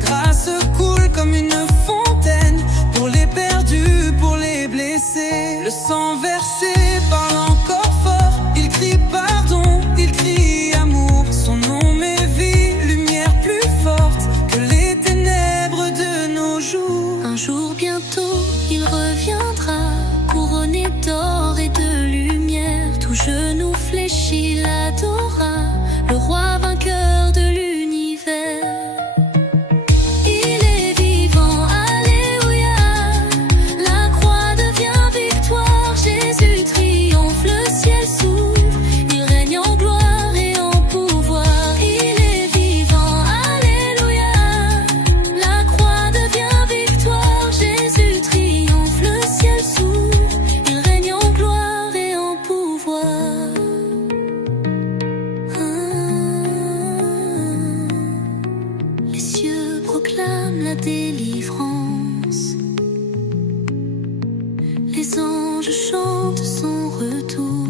grâce coule comme une fontaine pour les perdus, pour les blessés. Le sang versé parle encore fort. Il crie pardon, il crie amour. Son nom met vie, lumière plus forte que les ténèbres de nos jours. Un jour bientôt, il reviendra, couronné d'or et de lumière. Tout genou fléchi l'adora, le roi vainqueur de l'univers. Il est vivant, alléluia. La croix devient victoire, Jésus triomphe, le ciel s'ouvre. Il règne en gloire et en pouvoir. Il est vivant, alléluia. La croix devient victoire, Jésus triomphe, le ciel s'ouvre. Il règne en gloire et en pouvoir. Les cieux proclament la délivrance. Les anges chantent son retour.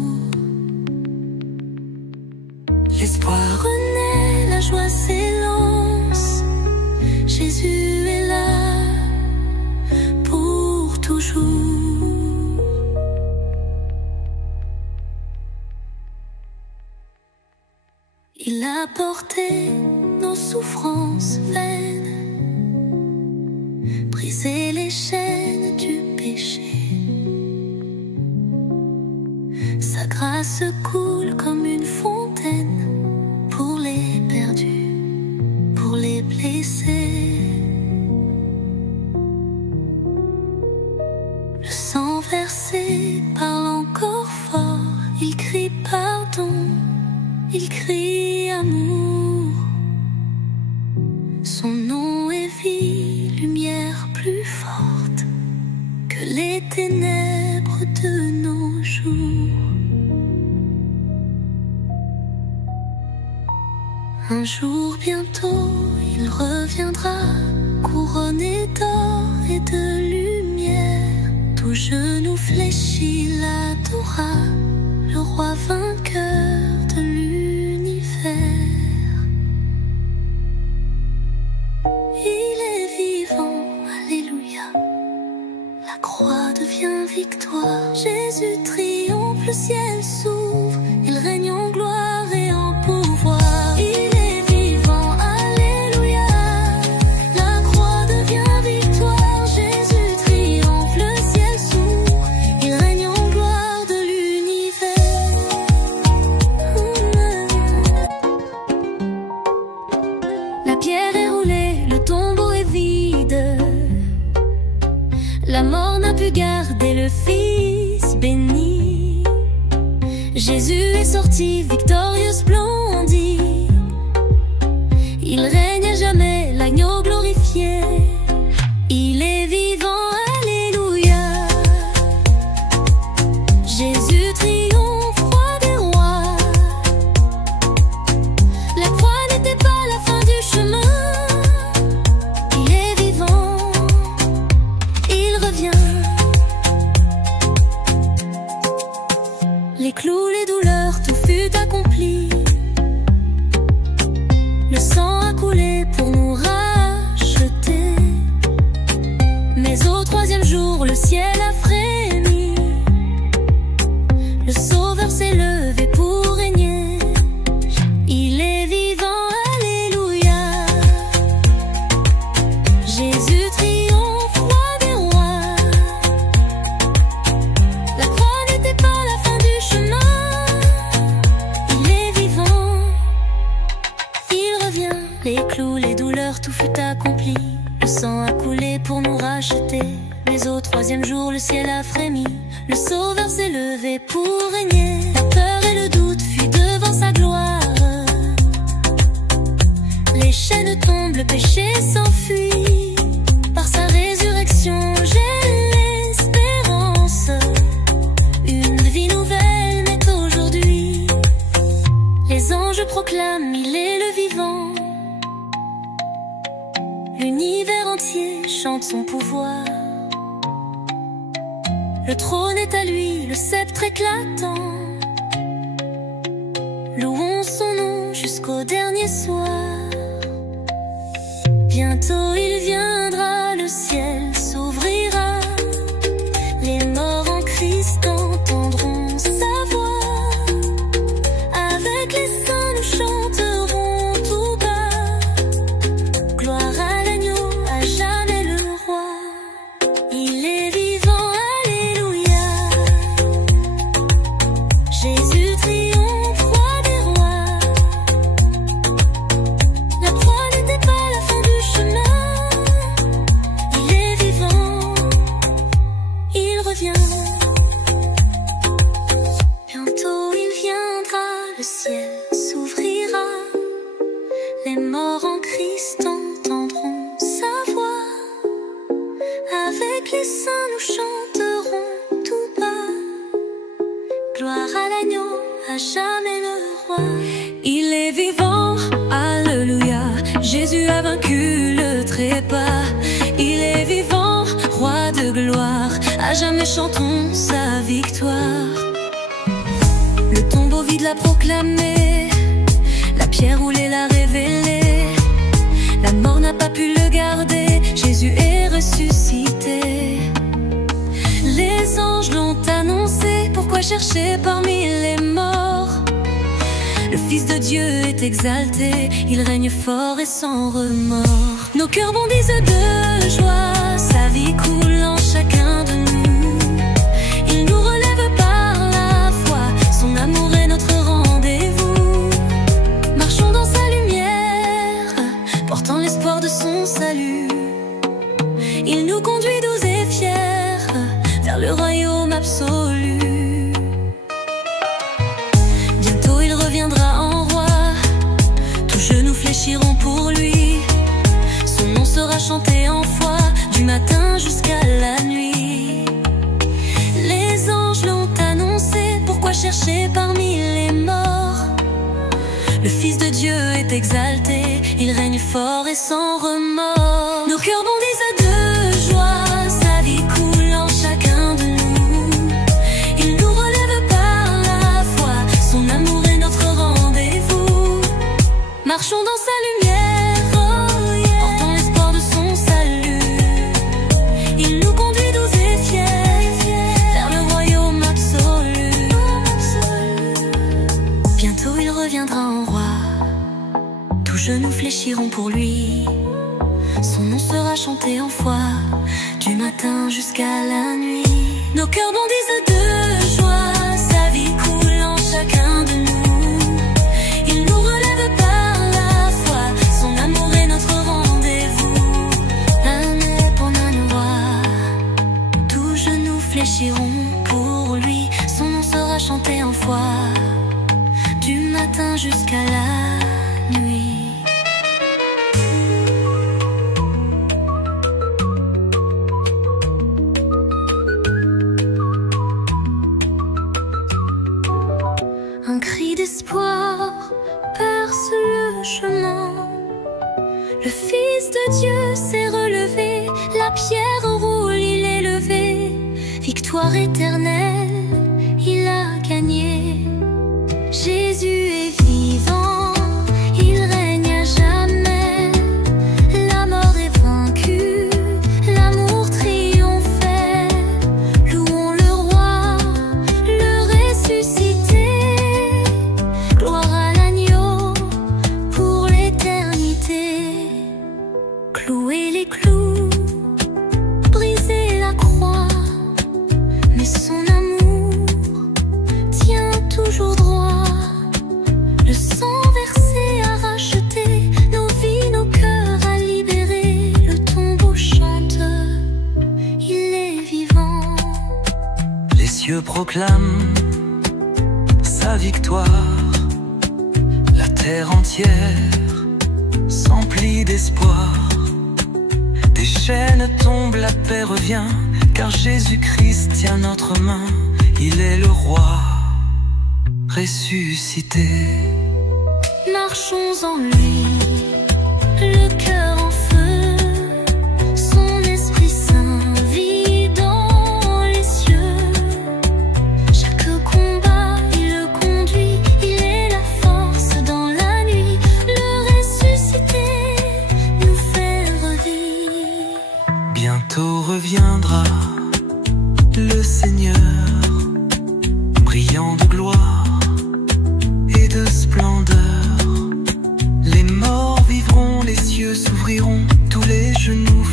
L'espoir renaît, la joie s'élance. Jésus est là pour toujours. Il a porté nos souffrances vaines, brisé les chaînes du péché. Sa grâce coule comme une fontaine pour les perdus, pour les blessés. Le sang versé parle encore fort. Il crie pardon, il crie amour. Son nom est vie, lumière plus forte que les ténèbres de nos jours. Un jour bientôt, il reviendra, couronné d'or et de lumière. Tout genou fléchi l'adora, le roi vainqueur de l'univers. Il est vivant, alléluia. La croix devient victoire, Jésus triomphe, le ciel s'ouvre. Il règne en gloire et en pouvoir. Il est vivant, alléluia. La croix devient victoire, Jésus triomphe, le ciel s'ouvre. Il règne en gloire de l'univers. La pierre est roulée, le tombeau est vide. La mort n'a pu garder le Fils béni. Jésus est sorti, victorieux, splendide. Il règne à jamais, l'agneau glorifié. Il est vivant, alléluia. Jésus triomphe, roi des rois. La croix n'était pas la fin du chemin. Il est vivant, il revient. Les clous, les douleurs, tout fut accompli. Le sang a coulé pour nous racheter. Mais au troisième jour, le ciel a frémi. Le Sauveur s'est levé pour régner. Il est vivant, alléluia. Jésus triomphe, roi des rois. La croix n'était pas la fin du chemin. Il est vivant, il revient. Les clous, les douleurs, tout fut accompli. Le sang a coulé pour nous racheter. Mais au troisième jour, le ciel a frémi. Le Sauveur s'est levé pour régner. La peur et le doute fuient devant sa gloire. Les chaînes tombent, le péché s'enfuit. Par sa résurrection, j'ai l'espérance. Une vie nouvelle naît aujourd'hui. Les anges proclament, il est le vivant. L'univers entier chante son pouvoir. Le trône est à lui, le sceptre éclatant. Louons son nom jusqu'au dernier soir. Bientôt il viendra, le ciel s'ouvrira. Les morts en Christ entendront sa voix. Avec les saints nous chanterons tout bas. Gloire à l'agneau, à jamais le roi. Il est vivant, alléluia. Jésus triomphe, roi des rois. La croix n'était pas la fin du chemin. Il est vivant, il revient. Bientôt il viendra, le ciel s'ouvrira. Les morts en Christ entendront sa voix. Avec les saints nous chanterons tout bas. Gloire à l'agneau, à jamais le roi. Il est vivant, alléluia. Jésus a vaincu le trépas. Il est vivant, roi de gloire. À jamais chantons sa victoire. Le tombeau vide l'a proclamé, la pierre roulée l'a révélé. La mort n'a pas pu le garder, Jésus est ressuscité. Les anges l'ont annoncé, pourquoi chercher parmi les morts? Le Fils de Dieu est exalté, il règne fort et sans remords. Nos cœurs bondissent de joie, sa vie coule en chacun de nous. Il nous relève par la foi, son amour est notre rendez-vous. Marchons dans sa lumière, portant l'espoir de son salut. Il nous conduit doux et fiers vers le royaume absolu. Bientôt il reviendra en roi, tous genoux fléchiront pour lui. Son nom sera chanté en foi, du matin jusqu'à la nuit. Les anges l'ont annoncé, pourquoi chercher parmi les morts? Le Fils de Dieu est exalté, il règne fort et sans remords. Nos cœurs bondissent de joie, sa vie coule en chacun de nous. Il nous relève par la foi, son amour est notre rendez-vous. Marchons dans sa lumière, portant l'espoir de son salut. Il nous conduit doux et fiers vers le royaume absolu. Bientôt il reviendra en roi, tous genoux fléchiront pour lui. Son nom sera chanté en foi, du matin jusqu'à la nuit. Nos cœurs bondissent de joie, sa vie coule en chacun de nous. Il nous relève par la foi, son amour est notre rendez-vous. L'année pour un roi, tous genoux fléchiront pour lui. Son nom sera chanté en foi, du matin jusqu'à la nuit. Un cri d'espoir perce le chemin. Le Fils de Dieu s'est relevé, la pierre roule, il est levé. Victoire éternelle, il a gagné. Jésus est vivant, il règne à jamais. La mort est vaincue, l'amour triomphait. Louons le roi, le ressuscité. Gloire à l'agneau pour l'éternité. Clouer les clous, briser la croix, mais son amour tient toujours droit. Le sang versé a racheté nos vies, nos cœurs a libéré. Le tombeau chante, il est vivant. Les cieux proclament sa victoire. La terre entière s'emplit d'espoir. Des chaînes tombent, la paix revient, car Jésus-Christ tient notre main. Il est le roi ressuscité. Marchons en lui, le cœur en feu. Son Esprit Saint vit dans les cieux. Chaque combat il le conduit, il est la force dans la nuit. Le ressuscité nous fait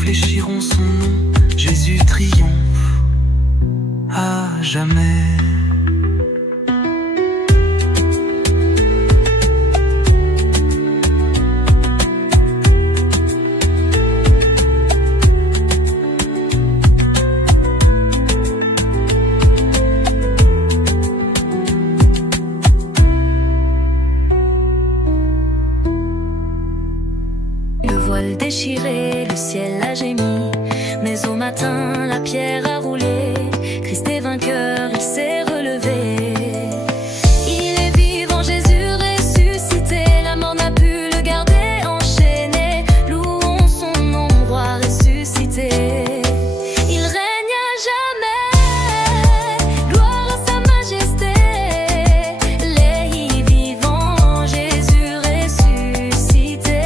fléchiront son nom. Jésus triomphe à jamais. Déchiré, le ciel a gémi, mais au matin la pierre a roulé. Christ est vainqueur, il s'est relevé. Il est vivant, Jésus ressuscité, la mort n'a pu le garder enchaîné. Louons son nom, roi ressuscité. Il règne à jamais, gloire à sa majesté. Les vivants, Jésus ressuscité.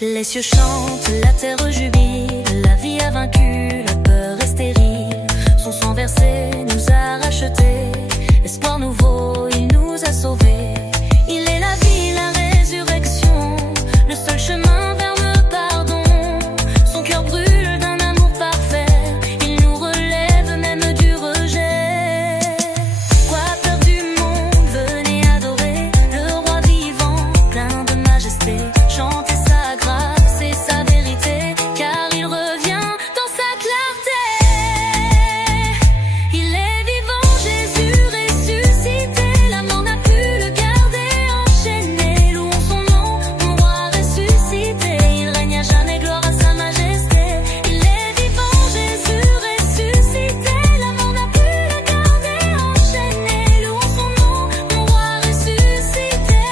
Les cieux chantent, la terre jubile, la vie a vaincu, la peur est stérile. Son sang versé nous a rachetés, espoir nouveau, il nous a sauvés. Il est la vie, la résurrection, le seul chemin vers le pardon. Son cœur brûle d'un amour parfait, il nous relève même du rejet. Quoi peur du monde, venez adorer le roi vivant, plein de majesté. Chantez sa grâce et sa vérité, car il revient dans sa clarté. Il est vivant, Jésus ressuscité, la mort n'a pu le garder enchaîné. Louons son nom, mon roi ressuscité, il règne à jamais, gloire à sa majesté. Il est vivant, Jésus ressuscité, la mort n'a pu le garder enchaîné. Louons son nom, mon roi ressuscité.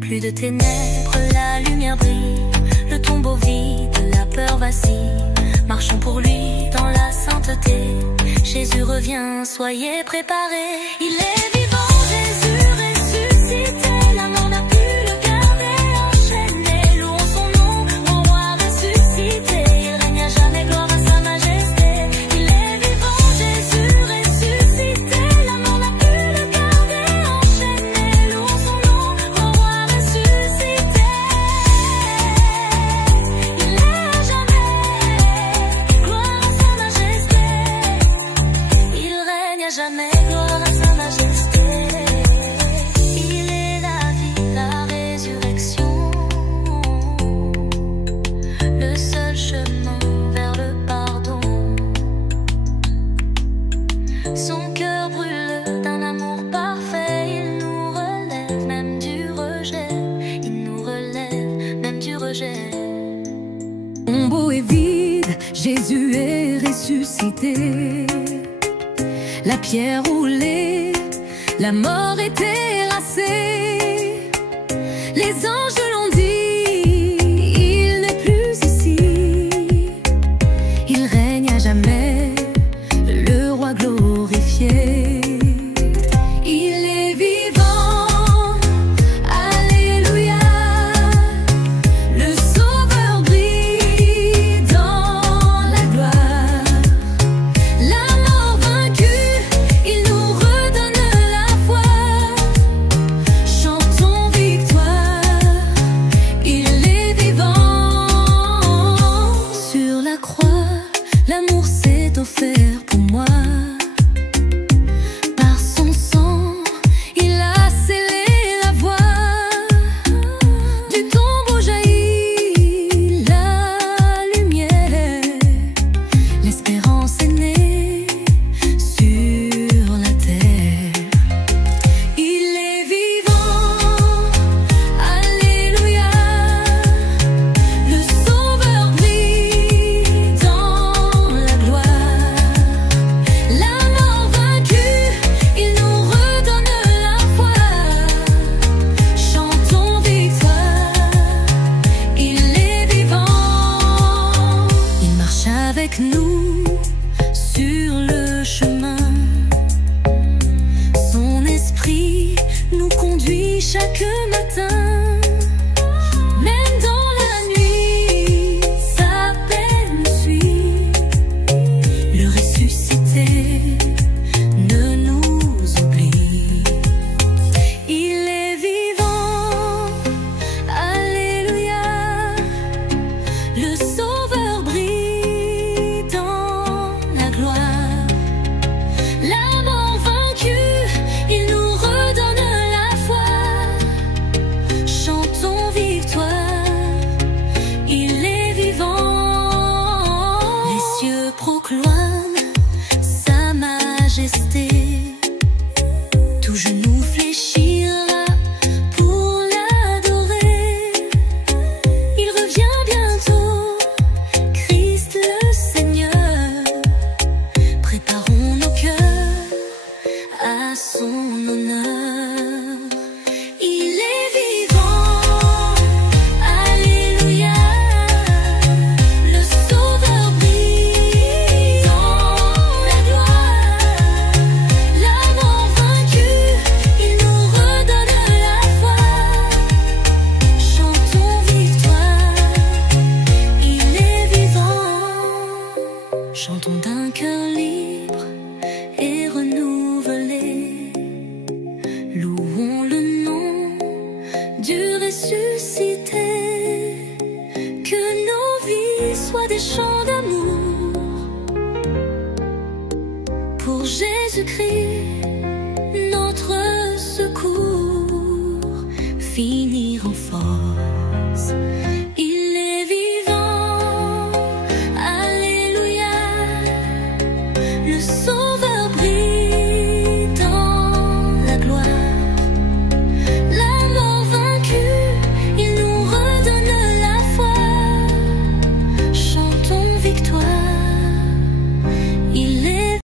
Plus de ténèbres, la lumière brille, le tombeau vide, la peur vacille. Marchons pour lui dans la sainteté. Jésus revient, soyez préparés. Il est vivant, Jésus ressuscité, la mort n'a pu le garder enchaîné. Louons son nom, mon roi ressuscité, il règne à jamais, gloire à sa majesté. Il est vivant, Jésus ressuscité, la mort n'a pu le garder enchaîné. Louons son nom, mon roi ressuscité. Il est à jamais, gloire à sa majesté. Il règne à jamais, gloire à sa majesté. Il est la vie, la résurrection, le seul chemin vers le pardon. Son cœur brûle d'un amour parfait, il nous relève même du rejet. Il nous relève même du rejet. Le tombeau est vide, Jésus est ressuscité. La pierre roulée, la mort est terrassée. Les anges l'ont dit, il n'est plus ici. Il règne à jamais, le roi glorifié. Il est vivant, alléluia. Le Sauveur brille dans la gloire. La mort vaincue, il nous redonne la foi. Chantons victoire Chantons d'un cœur libre et renouvelé. Louons le nom du ressuscité. Que nos vies soient des chants d'amour pour Jésus-Christ, notre secours. Finir en force, il est vivant. Alléluia, le